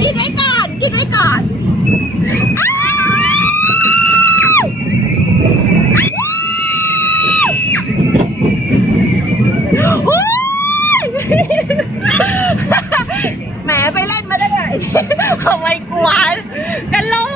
กินไว้ก่อน กินไว้ก่อน แหมไปเล่นมาได้ไงของไอ้กวนกันลง